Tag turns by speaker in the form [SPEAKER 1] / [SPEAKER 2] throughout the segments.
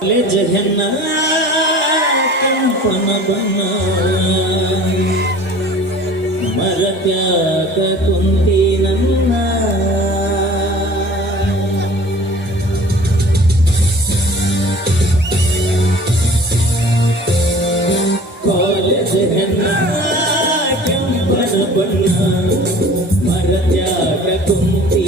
[SPEAKER 1] ಜಗನ್ನ ಕಂಪನ ಬನ್ನ ಮರತ್ಯಾಗ ಕುಂತಿ ನನ್ನ ಕಾಲೇಜ್ ಹೆಣ್ಣ ಕೆಂಪನ ಬಣ್ಣ ಮರತ್ಯಾಗ ಕುಂತಿ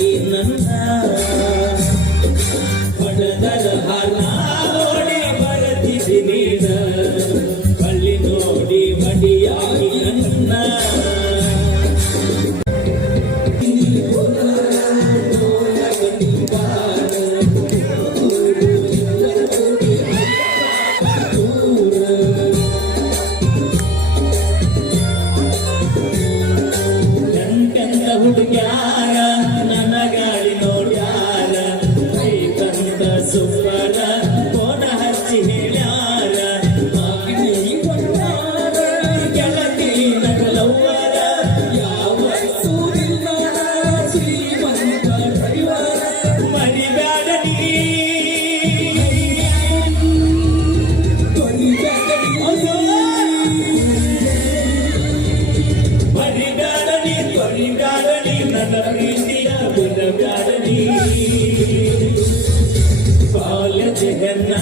[SPEAKER 1] ಕಾಲೇಜ್ ಹೆಣ್ಣ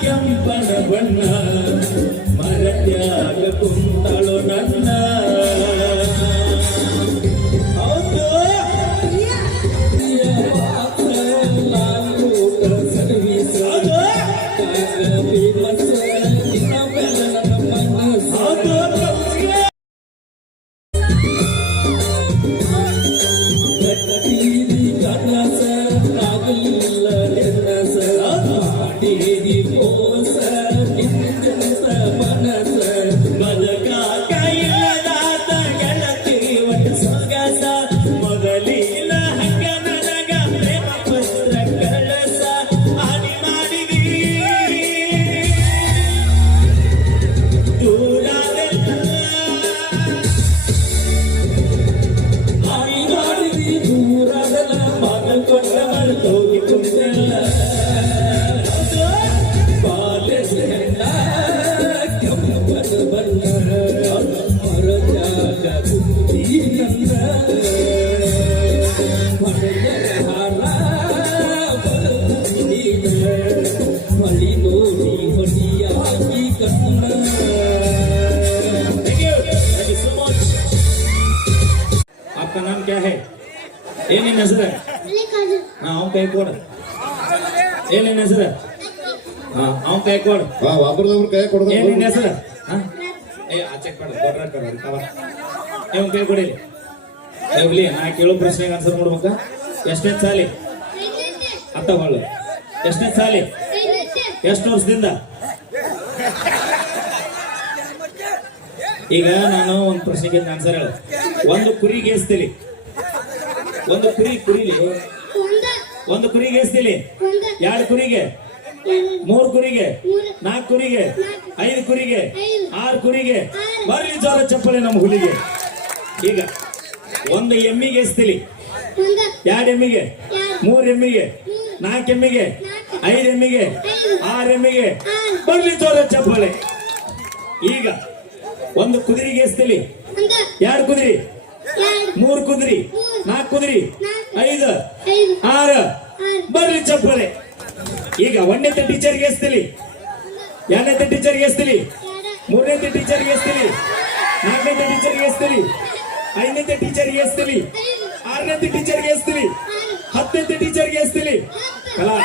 [SPEAKER 1] ಕೆಂಪನ ಬಣ್ಣ ಮರತ್ಯಾಗ ಕುಂತಳು ನನ್ನ ಹೌದು आपका नाम क्या है ಏನೇನು ಹೆಸರು ಹಾ ಅವ್ನ ಕೈ ಕೊಡ ಏನೇನು ಹೆಸರು ಹಾ ಅವ್ನ ಕೈ ಕೊಡ
[SPEAKER 2] ಹಾ ಒಬ್ರದೊಬ್ರು ಕೈ ಕೊಡೋದು
[SPEAKER 1] ಏನೇನು ಹೆಸರು ಹಾ ಏ ಆಚೆ ಕೊಡ ಕೊಡ್ರ ಕರ ಅವ್ನ ಕೈ ಕೊಡಿಲಿ. ಏ ಹುಲಿ ನಾ ಕೇಳೋ ಪ್ರಶ್ನೆಗೆ ಆನ್ಸರ್ ಮಾಡ್ಬೇಕಾ? ಎಷ್ಟನೇ ಸಾಲಿ? ಅರ್ಥ ಹೊಳ್ಳು ಎಷ್ಟನೇ ಸಾಲಿ? ಎಷ್ಟು ವರ್ಷದಿಂದ? ಈಗ ನಾನು ಒಂದು ಪ್ರಶ್ನೆಗೆ ಆನ್ಸರ್ ಹೇಳ. ಒಂದು ಕುರಿಗೆ ಗೇಸ್ತಿಲಿ. ಒಂದು ಕುರಿ ಕುರಿಲಿ. ಒಂದು ಕುರಿಗೆ ಗೇಸ್ತಿಲಿ. ಎರಡು ಕುರಿಗೆ? ಮೂರು ಕುರಿಗೆ ನಾಲ್ಕು ಕುರಿಗೆ ಐದು ಕುರಿಗೆ ಆರು ಕುರಿಗೆ ಬರ್ಲಿ ಜೋರ ಚಪ್ಪಲಿ ನಮ್ಮ ಹುಲಿಗೆ. ಈಗ ಒಂದು ಎಮ್ಮಿಗೆ ಎಸ್ತಿಲಿ? ಎರಡು ಎಮ್ಮಿಗೆ ಮೂರು ಎಮ್ಮಿಗೆ ನಾಲ್ಕು ಎಮ್ಮಿಗೆ ಐದು ಎಮ್ಮಿಗೆ ಆರು ಎಮ್ಮಿಗೆ ಬರ್ಲಿ ಜೋರ ಚಪ್ಪಲಿ. ಈಗ ಒಂದು ಕುದುರೆಗೆ ಎಸ್ತಿಲಿ? ಎರಡು ಕುದುರೆ ಮೂರು ಕುದುರೆ ನಾಲ್ಕು ಕುದುರೆ ಐದು ಆರು. ಬರ್ಲಿ ಚಪ್ಪಲೆ. ಈಗ ಒಂದನೇ ಟೀಚರ್ಗೆ ಎಸ್ತಿಲಿ? ಎರಡನೇ ಟೀಚರ್ಗೆ ಎಸ್ತಿಲಿ? ಮೂರನೇ ಟೀಚರ್ ಎಸ್ತಿಲಿ? ನಾಲ್ಕನೇ ಟೀಚರ್ಗೆ ಎಸ್ತಿಲಿ? ಐದನೇ ಟೀಚರ್ಗೆ ಎಸ್ತಿಲಿ? ಆರನೇ ಟೀಚರ್ಗೆ ಎಸ್ತಿಲಿ? ಹತ್ತನೇ ಟೀಚರ್ಗೆ ಎಸ್ತಿಲಿ? ಕಲಾ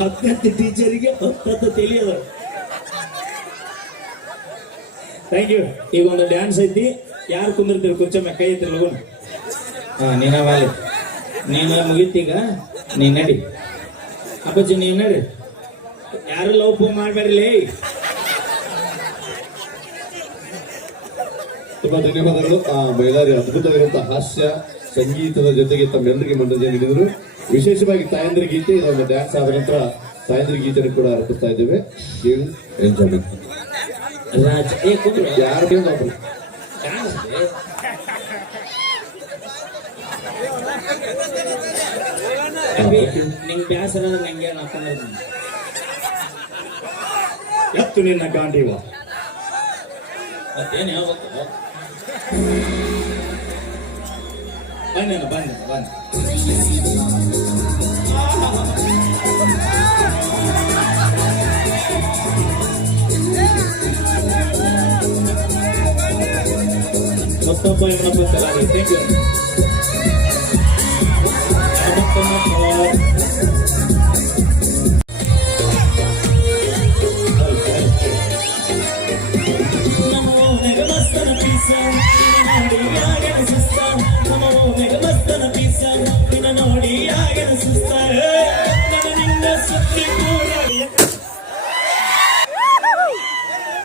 [SPEAKER 1] ಹತ್ತನೇ ಟೀಚರಿಗೆ ಹತ್ತತ್ತು ತಿಳಿಯೋದು ಥ್ಯಾಂಕ್ ಯು ಈಗ ಒಂದು ಡ್ಯಾನ್ಸ್ ಐತಿ. ಯಾರು ಕುಂದಿರ್ತೀರಿ? ಕುರ್ಚೊಮ್ಮೆ ಕೈ ಐತಿ ಲಗುನ್ ಹಾ ನೀನ ವಾಲಿ ನೀನ ಮುಗೀತೀಗ ನೀ ನಡಿ. ಅಪ್ಪಾಜಿ ನೀ ನಡಿ. ಯಾರು ಲವ್ ಫೋನ್ ಮಾಡ್ಬೇಡ್ರಿ
[SPEAKER 2] ತುಂಬಾ ಧನ್ಯವಾದಗಳು. ಆ ಬೈಲಾರಿ ಅದ್ಭುತವಾಗಿರುವಂತಹ ಹಾಸ್ಯ ಸಂಗೀತದ ಜೊತೆಗೆ ತಮ್ಮೆಲ್ಲರಿಗೆ ಮನರಂಜನೆ ನೀಡಿದರು. ವಿಶೇಷವಾಗಿ ತಾಯಂದ್ರ ಗೀತೆ ಇದೊಂದು ಡ್ಯಾನ್ಸ್ ಆದ ನಂತರ ತಾಯಂದ್ರ ಗೀತೆಯನ್ನು ಕೂಡ ಅರ್ಪಿಸ್ತಾ ಇದ್ದೇವೆ. ಎಂಜಾಯ್
[SPEAKER 1] ರಾಜ
[SPEAKER 2] ಯಾರು ಕೇಳಿ ನಾವು
[SPEAKER 1] ಡ್ಯಾನ್ಸ್ ಅಭಿ ನಿಂಗ್ ಬೇಸರ ನಂಗೆ
[SPEAKER 2] ಎತ್ತು ನಿನ್ನ ಗಾಂಡೀವ
[SPEAKER 1] ಮತ್ತೇನು ಹೇಳ್ಬೇಕು? ಬನ್ನಿ ಬನ್ನಿ ಬನ್ನಿ. ಮತ್ತೊಬ್ಬ ಕಲಾವಿ ಥ್ಯಾಂಕ್ ಯು